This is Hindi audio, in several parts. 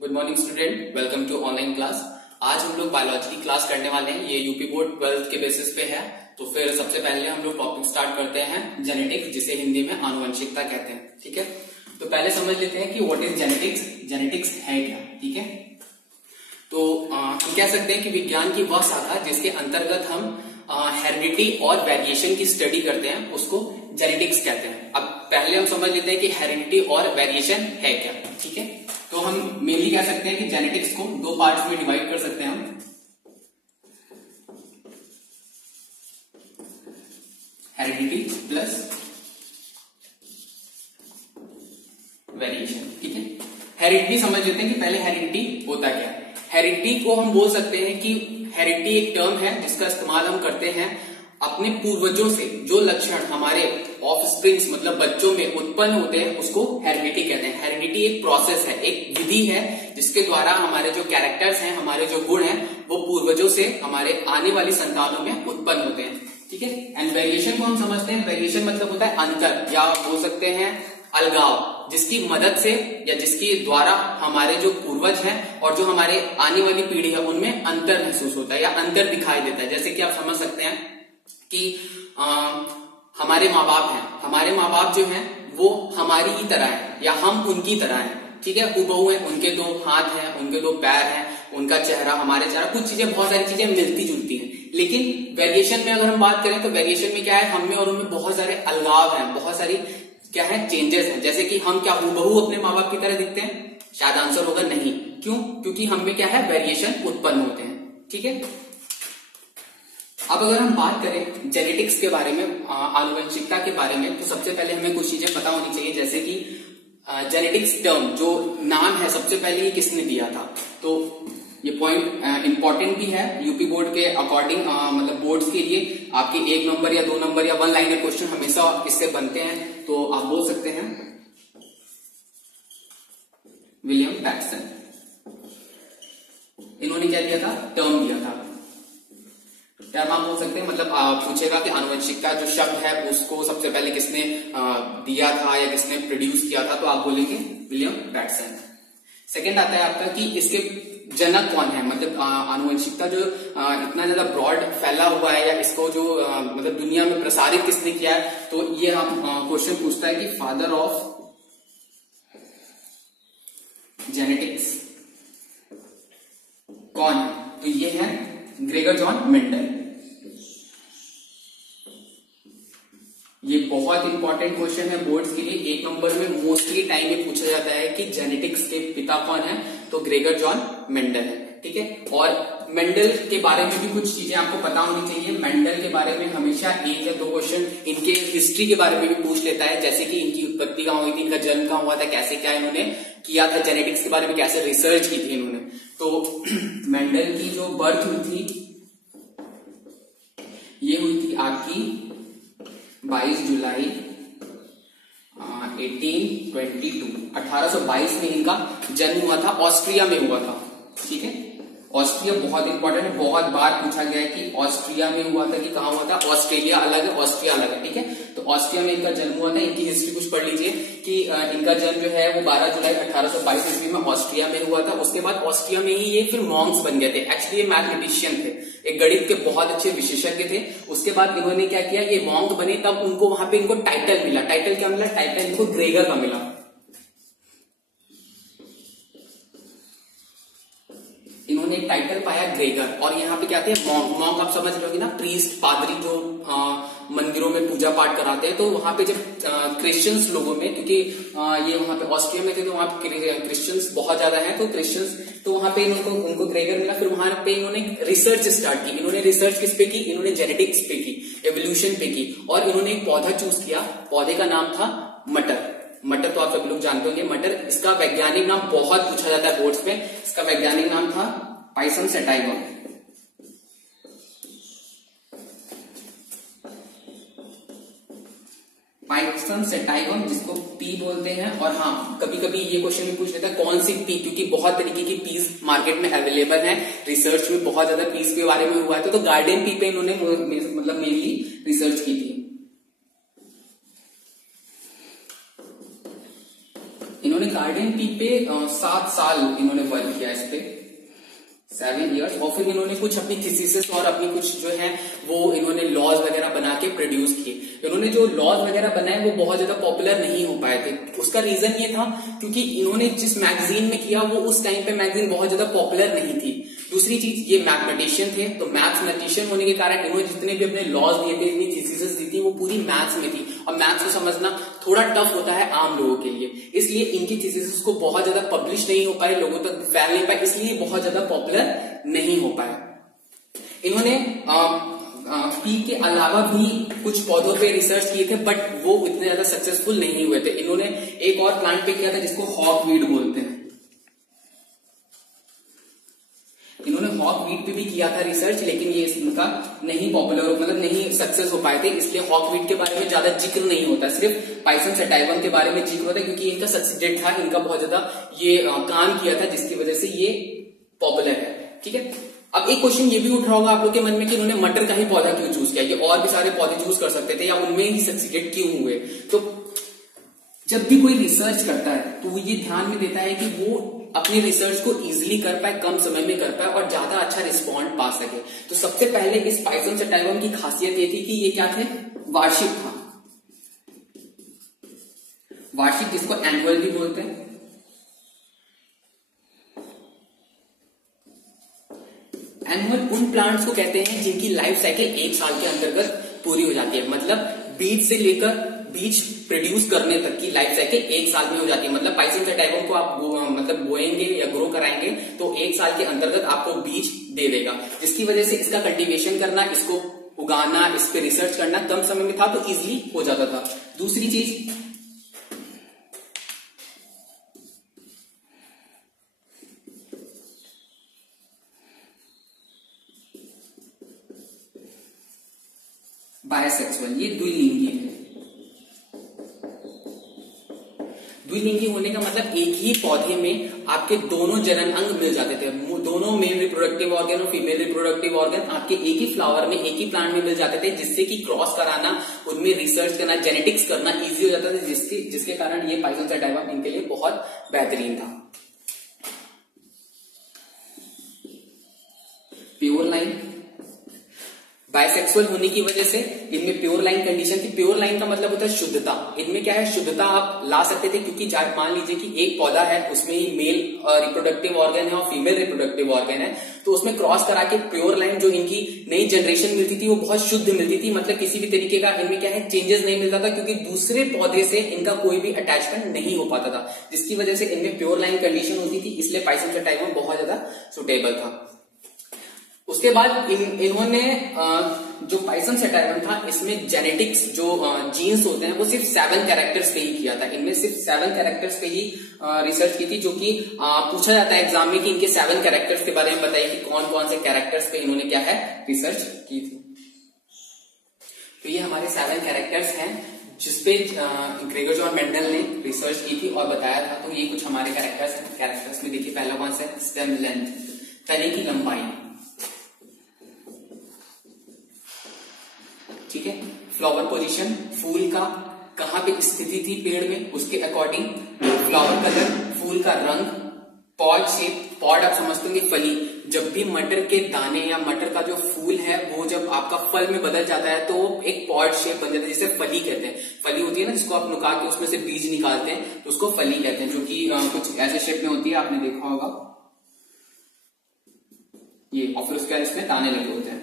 Good morning student, welcome to online class. आज हम लोग बायोलॉजी की क्लास करने वाले हैं। ये यूपी बोर्ड 12th के बेसिस पे है। तो फिर सबसे पहले हम लोग टॉपिक स्टार्ट करते हैं जेनेटिक्स, जिसे हिंदी में आनुवंशिकता कहते हैं। ठीक है, तो पहले समझ लेते हैं कि व्हाट इज जेनेटिक्स। जेनेटिक्स है क्या। ठीक है, तो हम कह सकते हैं कि विज्ञान की वह शाखा जिसके अंतर्गत हम हेरिडिटी और वेरिएशन की स्टडी करते हैं उसको जेनेटिक्स कहते हैं। अब पहले हम समझ लेते हैं कि हेरिडिटी और वेरिएशन है क्या। ठीक है, तो हम मेनली कह सकते हैं कि जेनेटिक्स को दो पार्ट्स में डिवाइड कर सकते हैं हम। Heredity plus variation. ठीक है, हेरिडिटी समझ लेते हैं कि पहले हेरिडिटी होता क्या है। हेरिडिटी को हम बोल सकते हैं कि हेरिडिटी एक टर्म है जिसका इस्तेमाल हम करते हैं अपने पूर्वजों से जो लक्षण हमारे ऑफस्प्रिंग्स मतलब बच्चों में उत्पन्न होते हैं उसको हेरिडिटी कहते हैं। हेरिडिटी एक प्रोसेस है, एक विधि है जिसके द्वारा हमारे जो कैरेक्टर्स हैं, हमारे जो गुण हैं, वो पूर्वजों से हमारे आने वाली संतानों में उत्पन्न होते हैं। ठीक है, एंड वेरिएशन को हम समझते हैं, वेरिएशन मतलब होता है अंतर या बोल सकते हैं अलगाव, जिसकी मदद से या जिसके द्वारा हमारे जो पूर्वज हैं और जो हमारे आने वाली पीढ़ी है उनमें अंतर महसूस होता है या अंतर दिखाई देता है। जैसे कि आप समझ सकते हैं कि हमारे माँ बाप हैं, हमारे माँ बाप जो हैं वो हमारी ही तरह है या हम उनकी तरह हैं। ठीक है, हुबहू है, उनके दो हाथ हैं, उनके दो पैर हैं, उनका चेहरा हमारे चेहरा, कुछ चीजें बहुत सारी चीजें मिलती जुलती हैं। लेकिन वेरिएशन में अगर हम बात करें तो वेरिएशन में क्या है, हम में और उनमें बहुत सारे अलगाव हैं, बहुत सारी क्या है चेंजेस हैं। जैसे कि हम क्या हुबहू अपने माँ बाप की तरह दिखते हैं? शायद आंसर होगा नहीं। क्यों? क्योंकि हम में क्या है वेरिएशन उत्पन्न होते हैं। ठीक है, अब अगर हम बात करें जेनेटिक्स के बारे में, आनुवंशिकता के बारे में, तो सबसे पहले हमें कुछ चीजें पता होनी चाहिए। जैसे कि जेनेटिक्स टर्म जो नाम है सबसे पहले ये किसने दिया था, तो ये पॉइंट इंपॉर्टेंट भी है यूपी बोर्ड के अकॉर्डिंग, मतलब बोर्ड्स के लिए आपके 1 नंबर या 2 नंबर या 1 लाइनर क्वेश्चन हमेशा इससे बनते हैं। तो आप बोल सकते हैं विलियम पैटसन, इन्होंने क्या दिया था, टर्म दिया था। टर्म आप बोल सकते हैं, मतलब पूछेगा कि आनुवंशिकता जो शब्द है उसको सबसे पहले किसने दिया था या किसने प्रोड्यूस किया था, तो आप बोलेंगे विलियम पैटसन। सेकंड आता है आपका कि इसके जनक कौन है, मतलब आनुवंशिकता जो इतना ज्यादा ब्रॉड फैला हुआ है या इसको जो मतलब दुनिया में प्रसारित किसने किया है, तो ये आप क्वेश्चन पूछता है कि फादर ऑफ जेनेटिक्स कौन है, तो ये है ग्रेगर जॉन मेंडल। ये बहुत इंपॉर्टेंट क्वेश्चन है बोर्ड्स के लिए। 1 नंबर में मोस्टली टाइम में पूछा जाता है कि जेनेटिक्स के पिता कौन है, तो ग्रेगर जॉन मेंडल है। ठीक है, और मेंडल के बारे में भी कुछ चीजें आपको पता होनी चाहिए। मेंडल के बारे में हमेशा 1 या 2 क्वेश्चन इनके हिस्ट्री के बारे में भी पूछ लेता है, जैसे कि इनकी उत्पत्ति कहाँ हुई थी, इनका जन्म कहाँ हुआ था, कैसे क्या इन्होंने किया था, जेनेटिक्स के बारे में कैसे रिसर्च की थी इन्होंने। तो मेंडल की जो बर्थ हुई थी ये हुई थी आपकी 22 जुलाई 1822 में इनका जन्म हुआ था, ऑस्ट्रिया में हुआ था। ठीक है, ऑस्ट्रिया बहुत इंपॉर्टेंट है, बहुत बार पूछा गया है कि ऑस्ट्रिया में हुआ था कि कहाँ हुआ था। ऑस्ट्रेलिया अलग है, ऑस्ट्रिया अलग है। ठीक है, तो ऑस्ट्रिया में इनका जन्म हुआ था। इनकी हिस्ट्री कुछ पढ़ लीजिए कि इनका जन्म जो है वो 12 जुलाई 1822 ईस्वी में ऑस्ट्रिया में हुआ था। उसके बाद ऑस्ट्रिया में ही ये फिर मॉन्क्स बन गए थे। एक्चुअली ये मैथमेटिशियन थे, एक गणित के बहुत अच्छे विशेषज्ञ थे। उसके बाद इन्होंने क्या किया, ये मॉन्क बने, तब उनको वहां पे इनको टाइटल मिला। टाइटल क्या मिला? टाइटल इनको ग्रेगर का मिला। इन्होंने एक टाइटल पाया ग्रेगर, और यहाँ पे क्या थे, मॉन्क। मॉन्क आप समझ रहे होगे ना, प्रीस्ट, पादरी जो मंदिरों में पूजा पाठ कराते हैं। तो वहां पे जब क्रिश्चियंस लोगों में, क्योंकि ये वहां पे ऑस्ट्रिया में थे तो वहां पे क्रिश्चियंस बहुत ज्यादा हैं, तो क्रिश्चियंस, तो वहां पे उनको ग्रेगर मिला। फिर वहां पे इन्होंने रिसर्च स्टार्ट की। इन्होंने रिसर्च किस पे की? इन्होंने जेनेटिक्स पे की, एवोल्यूशन पे की, और इन्होंने एक पौधा चूज किया। पौधे का नाम था मटर। मटर तो आप सभी लोग जानते होंगे। मटर, इसका वैज्ञानिक नाम बहुत पूछा जाता है बोर्ड्स में। इसका वैज्ञानिक नाम था पाइसम सेटाइगम। पाइसम सेटाइगम, जिसको पी बोलते हैं। और हाँ, कभी कभी ये क्वेश्चन भी पूछ लेता है कौन सी पी, क्योंकि बहुत तरीके की पीस मार्केट में अवेलेबल है। रिसर्च में बहुत ज्यादा पीस के बारे में हुआ है, तो गार्डन पी पे इन्होंने मतलब मेनली रिसर्च की थी। इन्होंने कहा गार्डन पी पे 7 साल इन्होंने वर्क किया इस पे, 7 years। और फिर इन्होंने कुछ अपनी थीसिस और अपनी कुछ जो है वो इन्होंने लॉज वगैरह बना के प्रोड्यूस किए। इन्होंने जो लॉज वगैरह बनाए वो बहुत ज्यादा पॉपुलर नहीं हो पाए थे। उसका रीजन ये था क्योंकि इन्होंने जिस मैगजीन में किया वो उस टाइम पे मैगजीन बहुत ज्यादा पॉपुलर नहीं थी। दूसरी चीज, ये मैथमेटिशियन थे, तो मैथमेटिशियन होने के कारण इन्होंने जितने भी अपने लॉज दिए थे, इतनी थीसिस दी थी, वो पूरी मैथ्स में थी और मैथ्स को समझना थोड़ा टफ होता है आम लोगों के लिए, इसलिए इनकी थीसिस को बहुत ज्यादा पब्लिश नहीं हो पाए, लोगों तक फैल नहीं पाए, इसलिए बहुत ज्यादा पॉपुलर नहीं हो पाए। इन्होंने पी के अलावा भी कुछ पौधों पे रिसर्च किए थे, बट वो इतने ज्यादा सक्सेसफुल नहीं हुए थे। इन्होंने एक और प्लांट पे किया था जिसको हॉकवीड बोलते हैं। इन्होंने हॉकवीड पे भी किया था रिसर्च, लेकिन ये इनका नहीं पॉपुलर मतलब नहीं सक्सेस हो पाए थे, इसलिए हॉकवीड के बारे में ज्यादा जिक्र नहीं होता, सिर्फ पाइसन सटाइवम के बारे में जिक्र होता है क्योंकि इनका सक्सेस था, इनका बहुत ज्यादा ये काम किया था जिसकी वजह से ये पॉपुलर है। ठीक है, अब एक क्वेश्चन ये भी उठ रहा होगा आप लोग के मन में कि इन्होंने मटर का ही पौधा क्यों चूज किया, ये और भी सारे पौधे चूज कर सकते थे या उनमें ही सक्सीडेड क्यों हुए। तो जब भी कोई रिसर्च करता है तो वो ये ध्यान में देता है कि वो अपनी रिसर्च को इजीली कर पाए, कम समय में कर पाए और ज्यादा अच्छा रिस्पॉन्ड पा सके। तो सबसे पहले इस पाइसन सटाइवम की खासियत ये थी कि ये क्या थे, वार्षिक था। वार्षिक जिसको एनुअल भी बोलते हैं। एनुअल उन प्लांट्स को कहते हैं जिनकी लाइफ साइकिल 1 साल के अंतर्गत पूरी हो जाती है, मतलब बीज से लेकर बीज प्रोड्यूस करने तक की लाइफ साइकिल 1 साल में हो जाती है। मतलब पाइसन सटाइवम को आप मतलब बोएंगे या ग्रो कराएंगे तो 1 साल के अंतर्गत आपको बीज दे देगा, जिसकी वजह से इसका कल्टीवेशन करना, इसको उगाना, इस पे रिसर्च करना कम समय में था तो इजिली हो जाता था। दूसरी चीज, बायसेक्सुअल, ये द्विलिंगी है। द्विलिंगी होने का मतलब एक ही पौधे में आपके दोनों जनन अंग मिल जाते थे, दोनों मेल रिप्रोडक्टिव ऑर्गन और फीमेल रिप्रोडक्टिव ऑर्गन आपके एक ही फ्लावर में, एक ही प्लांट में मिल जाते थे, जिससे कि क्रॉस कराना, उनमें रिसर्च करना, जेनेटिक्स करना इजी हो जाता था, जिसके कारण ये पाइसन सटाइवम इनके लिए बहुत बेहतरीन था। प्योर लाइन, बाइसेक्सुअल होने की वजह से इनमें प्योर लाइन कंडीशन थी। प्योर लाइन का मतलब होता है शुद्धता। इनमें क्या है, शुद्धता आप ला सकते थे क्योंकि मान लीजिए कि एक पौधा है, उसमें ही मेल रिप्रोडक्टिव ऑर्गन है और फीमेल रिप्रोडक्टिव ऑर्गन है, तो उसमें क्रॉस करा के प्योर लाइन जो इनकी नई जनरेशन मिलती थी वो बहुत शुद्ध मिलती थी। मतलब किसी भी तरीके का इनमें क्या है चेंजेस नहीं मिलता था क्योंकि दूसरे पौधे से इनका कोई भी अटैचमेंट नहीं हो पाता था, जिसकी वजह से इनमें प्योर लाइन कंडीशन होती थी, इसलिए पाइसन सटाइवम बहुत ज्यादा सुटेबल था। उसके बाद इन्होंने जो पाइसन सटाइवम था इसमें जेनेटिक्स जो जीन्स होते हैं वो सिर्फ 7 कैरेक्टर्स पे ही किया था। इनमें सिर्फ 7 कैरेक्टर्स पे ही रिसर्च की थी, जो कि पूछा जाता है एग्जाम में कि इनके 7 कैरेक्टर्स के बारे में बताइए कि कौन कौन से कैरेक्टर्स पे इन्होंने क्या है रिसर्च की थी। तो ये हमारे 7 कैरेक्टर्स हैं जिसपे ग्रेगर जॉन मेंडल ने रिसर्च की थी और बताया था। तो ये कुछ हमारे कैरेक्टर्स हैं। कैरेक्टर्स में देखिए पहला कौन सा है, स्टेम लेंथ, तने की लंबाई, ठीक है। फ्लावर पोजीशन, फूल का कहां पे स्थिति थी पेड़ में उसके अकॉर्डिंग, फ्लावर कलर, फूल का रंग, पॉड शेप, पॉड आप समझते होंगे फली, जब भी मटर के दाने या मटर का जो फूल है वो जब आपका फल में बदल जाता है तो एक पॉड शेप बन जाता है जिसे फली कहते हैं। फली होती है ना जिसको आप नुका के उसमें से बीज निकालते हैं तो उसको फली कहते हैं, जो कि कुछ ऐसे शेप में होती है, आपने देखा होगा ये, और फिर उसके बाद इसमें दाने लगे होते हैं,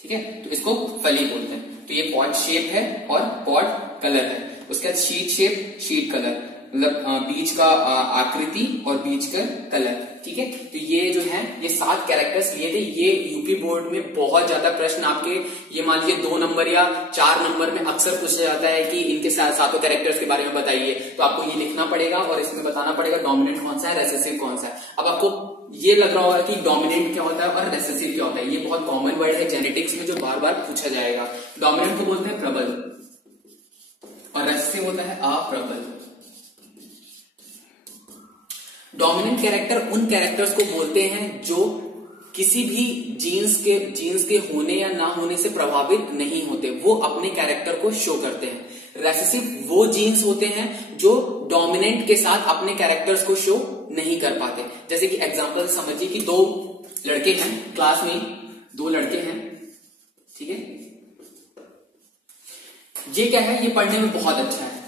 ठीक है, तो इसको फली बोलते हैं। तो ये पॉड शेप है और पॉड कलर है। उसके बाद शीट शेप, शीट कलर, मतलब बीज का आकृति और बीज का कलर, ठीक है। तो ये जो है ये 7 कैरेक्टर्स लिए थे। ये यूपी बोर्ड में बहुत ज्यादा प्रश्न आपके, ये मान लीजिए 2 नंबर या 4 नंबर में अक्सर पूछा जाता है कि इनके 7 कैरेक्टर्स के बारे में बताइए, तो आपको ये लिखना पड़ेगा और इसमें बताना पड़ेगा डोमिनेंट कौन सा है, रेसेसिव कौन सा है। अब आपको ये लग रहा होगा कि डोमिनेंट क्या होता है और रेसेसिव क्या होता है, ये बहुत कॉमन वर्ड है जेनेटिक्स में जो बार बार पूछा जाएगा। डोमिनेंट को बोलते हैं प्रबल और रेसेसिव होता है अप्रबल। डोमिनेंट कैरेक्टर उन कैरेक्टर्स को बोलते हैं जो किसी भी जीन्स के होने या ना होने से प्रभावित नहीं होते, वो अपने कैरेक्टर को शो करते हैं। रेसेसिव वो जीन्स होते हैं जो डोमिनेंट के साथ अपने कैरेक्टर्स को शो नहीं कर पाते। जैसे कि एग्जांपल समझिए कि दो लड़के हैं क्लास में, दो लड़के हैं, ठीक है। ये क्या है, ये पढ़ने में बहुत अच्छा है,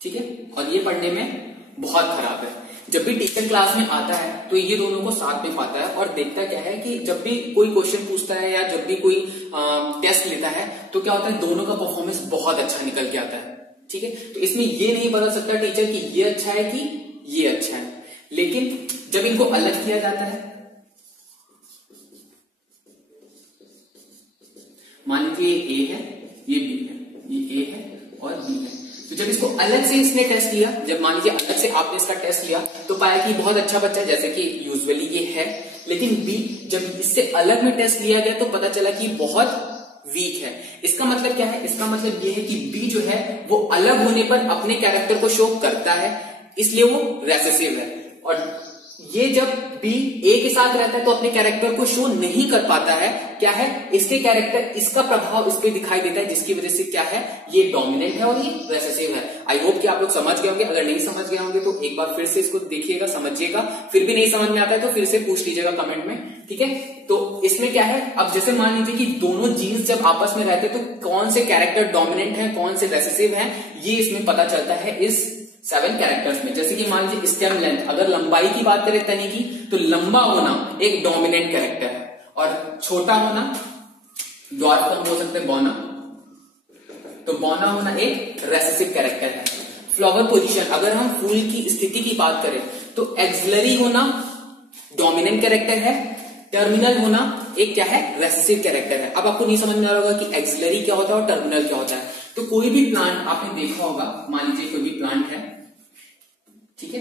ठीक है, और ये पढ़ने में बहुत खराब है। जब भी टीचर क्लास में आता है तो ये दोनों को साथ में पाता है और देखता क्या है कि जब भी कोई क्वेश्चन पूछता है या जब भी कोई टेस्ट लेता है तो क्या होता है, दोनों का परफॉर्मेंस बहुत अच्छा निकल के आता है, ठीक है। तो इसमें ये नहीं बता सकता टीचर कि ये अच्छा है कि ये अच्छा है, लेकिन जब इनको अलग किया जाता है, मान लीजिए ए है, ये बी है, ये ए है और बी है, तो जब इसको अलग से इसने टेस्ट लिया, जब मान लीजिए अलग से आपने इसका टेस्ट लिया तो पाया कि बहुत अच्छा बच्चा है, जैसे कि यूजुअली ये है, लेकिन बी जब इससे अलग में टेस्ट लिया गया तो पता चला कि बहुत वीक है। इसका मतलब क्या है, इसका मतलब ये है कि बी जो है वो अलग होने पर अपने कैरेक्टर को शो करता है, इसलिए वो रेसेसिव है। और ये जब बी ए के साथ रहता है तो अपने कैरेक्टर को शो नहीं कर पाता है, क्या है, इसके कैरेक्टर, इसका प्रभाव इस पे दिखाई देता है, जिसकी वजह से क्या है, ये डोमिनेंट है और ये रेसेसिव है। आई होप कि आप लोग समझ गए होंगे। अगर नहीं समझ गए होंगे तो एक बार फिर से इसको देखिएगा, समझिएगा, फिर भी नहीं समझ में आता है तो फिर से पूछ लीजिएगा कमेंट में, ठीक है। तो इसमें क्या है, अब जैसे मान लीजिए कि दोनों जीन्स जब आपस में रहते हैं तो कौन से कैरेक्टर डोमिनेंट है, कौन से रेसेसिव है, ये इसमें पता चलता है इस 7 कैरेक्टर्स में। जैसे कि मान लीजिए स्टेम लेंथ, अगर लंबाई की बात करें तने की, तो लंबा होना एक डोमिनेंट कैरेक्टर है और छोटा होना, द्वार को हम बोल सकते हैं बौना, तो बौना होना एक रेसेसिव कैरेक्टर है। फ्लावर पोजीशन, अगर हम फूल की स्थिति की बात करें तो एक्सिलरी होना डोमिनेंट कैरेक्टर है, टर्मिनल होना एक क्या है, रेसेसिव कैरेक्टर है। अब आपको नहीं समझ में आ रहा होगा कि एक्सिलरी क्या होता है और टर्मिनल क्या होता है। तो कोई भी प्लांट आपने देखा होगा, मान लीजिए कोई भी प्लांट है, ठीक है,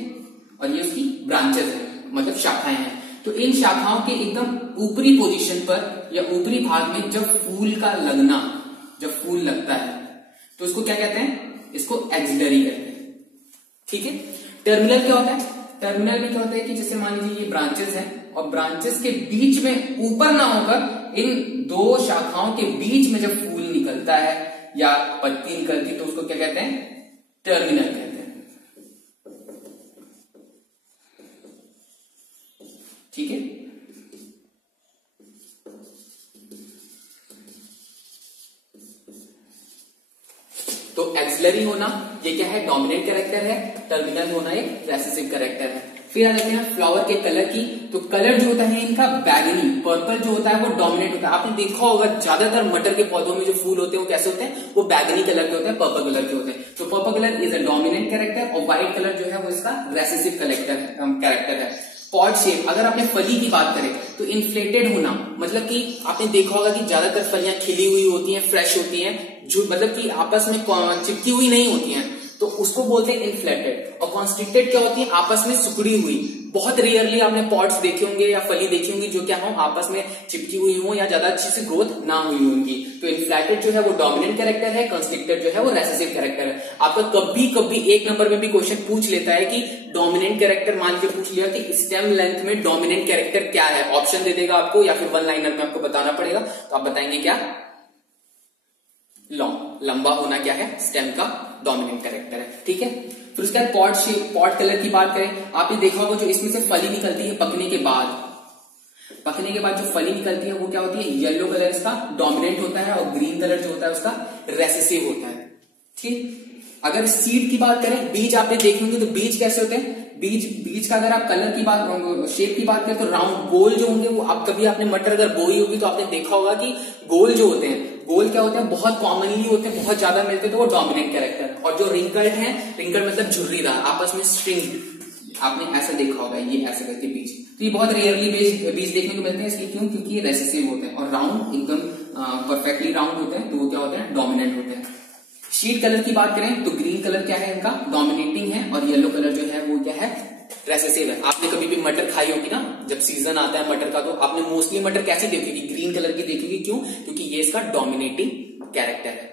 और ये उसकी ब्रांचेस है, मतलब शाखाएं हैं, तो इन शाखाओं के एकदम ऊपरी पोजीशन पर या ऊपरी भाग में जब फूल का लगना, जब फूल लगता है तो इसको क्या कहते हैं, इसको एक्सिलरी कहते हैं, ठीक है। टर्मिनल क्या होता है, टर्मिनल में क्या होता है कि जैसे मान लीजिए ये ब्रांचेस हैं और ब्रांचेस के बीच में ऊपर ना होकर इन दो शाखाओं के बीच में जब फूल निकलता है या पत्ती निकलती तो उसको क्या कहते हैं, टर्मिनल कहते हैं, ठीक है। तो एक्सिलरी होना ये क्या है, डोमिनेंट कैरेक्टर है, टर्मिनल होना एक रेसेसिव कैरेक्टर है। फिर आ जाते हैं फ्लावर के कलर की, तो कलर जो होता है इनका बैगनी, पर्पल जो होता है वो डोमिनेंट होता है। आपने देखा होगा ज्यादातर मटर के पौधों में जो फूल होते हैं वो कैसे होते हैं, वो बैगनी कलर के होते हैं, पर्पल कलर के होते हैं। तो purple colour is a dominant character और व्हाइट कलर जो है वो इसका रेसेसिव कैरेक्टर है। पॉड शेप, अगर आपने फली की बात करें तो इन्फ्लेटेड होना, मतलब कि आपने देखा होगा कि ज्यादातर फलियां खिली हुई होती हैं, फ्रेश होती हैं, जो मतलब कि आपस में चिपकी हुई नहीं होती हैं, तो उसको बोलते हैं इन्फ्लेटेड। और कॉन्स्ट्रिक्टेड क्या होती है, आपस में सिकुड़ी हुई। बहुत रेयरली आपने पॉड्स देखे होंगे या फली देखी होंगी जो क्या हो, आपस में चिपकी हुई हो या ज्यादा अच्छी से ग्रोथ ना हुई होंगी। तो इन्फ्लेटेड जो है वो डोमिनेंट कैरेक्टर है, कॉन्स्ट्रिक्टेड जो है वो रेसेसिव कैरेक्टर है। आपका कभी एक नंबर में भी क्वेश्चन पूछ लेता है कि डोमिनेंट कैरेक्टर, मान के पूछ लिया कि स्टेम लेंथ में डोमिनेंट कैरेक्टर क्या है, ऑप्शन दे देगा आपको या फिर वन लाइनर में आपको बताना पड़ेगा, तो आप बताएंगे क्या, लॉन्ग, लंबा होना क्या है, स्टेम का डोमिनेंट कैरेक्टर है, ठीक है। फिर उसके बाद पॉड शेप, पॉड कलर की बात करें, आपने देखा होगा जो इसमें से फली निकलती है पकने के बाद, पकने के बाद जो फली निकलती है वो क्या होती है, येलो कलर इसका डोमिनेंट होता है और ग्रीन कलर जो होता है उसका रेसेसिव होता है, ठीक। अगर सीड की बात करें, बीज आपने देखे होंगे, तो बीज कैसे होते हैं, बीज का अगर आप कलर की बात, शेप की बात करें तो राउंड गोल जो होंगे वो, आप कभी आपने मटर अगर बोई होगी तो आपने देखा होगा कि गोल जो होते हैं, गोल क्या होते हैं, बहुत कॉमनली होते हैं, बहुत ज्यादा मिलते हैं, तो वो डोमिनेंट कैरेक्टर है। और जो रिंकल्ड है, रिंकल्ड मतलब झुर्रीदार, आपस में स्ट्रिंग, आपने ऐसा देखा होगा, ये ऐसे करके बीज, तो ये बहुत रेयरली बीज देखने को मिलते हैं, इसलिए क्यों, क्योंकि ये रेसेसिव होते हैं। और राउंड एकदम परफेक्टली राउंड होते हैं, तो वो क्या होते हैं, डोमिनेंट होते हैं। शीट कलर की बात करें तो ग्रीन कलर क्या है इनका, डोमिनेटिंग है, और येलो कलर जो है वो क्या है, रेसेसिव है। आपने कभी भी मटर खाई होगी ना, जब सीजन आता है मटर का, तो आपने मोस्टली मटर कैसी देखोगी, ग्रीन कलर की देखोगी, क्यों, क्योंकि ये इसका डोमिनेटिंग कैरेक्टर है।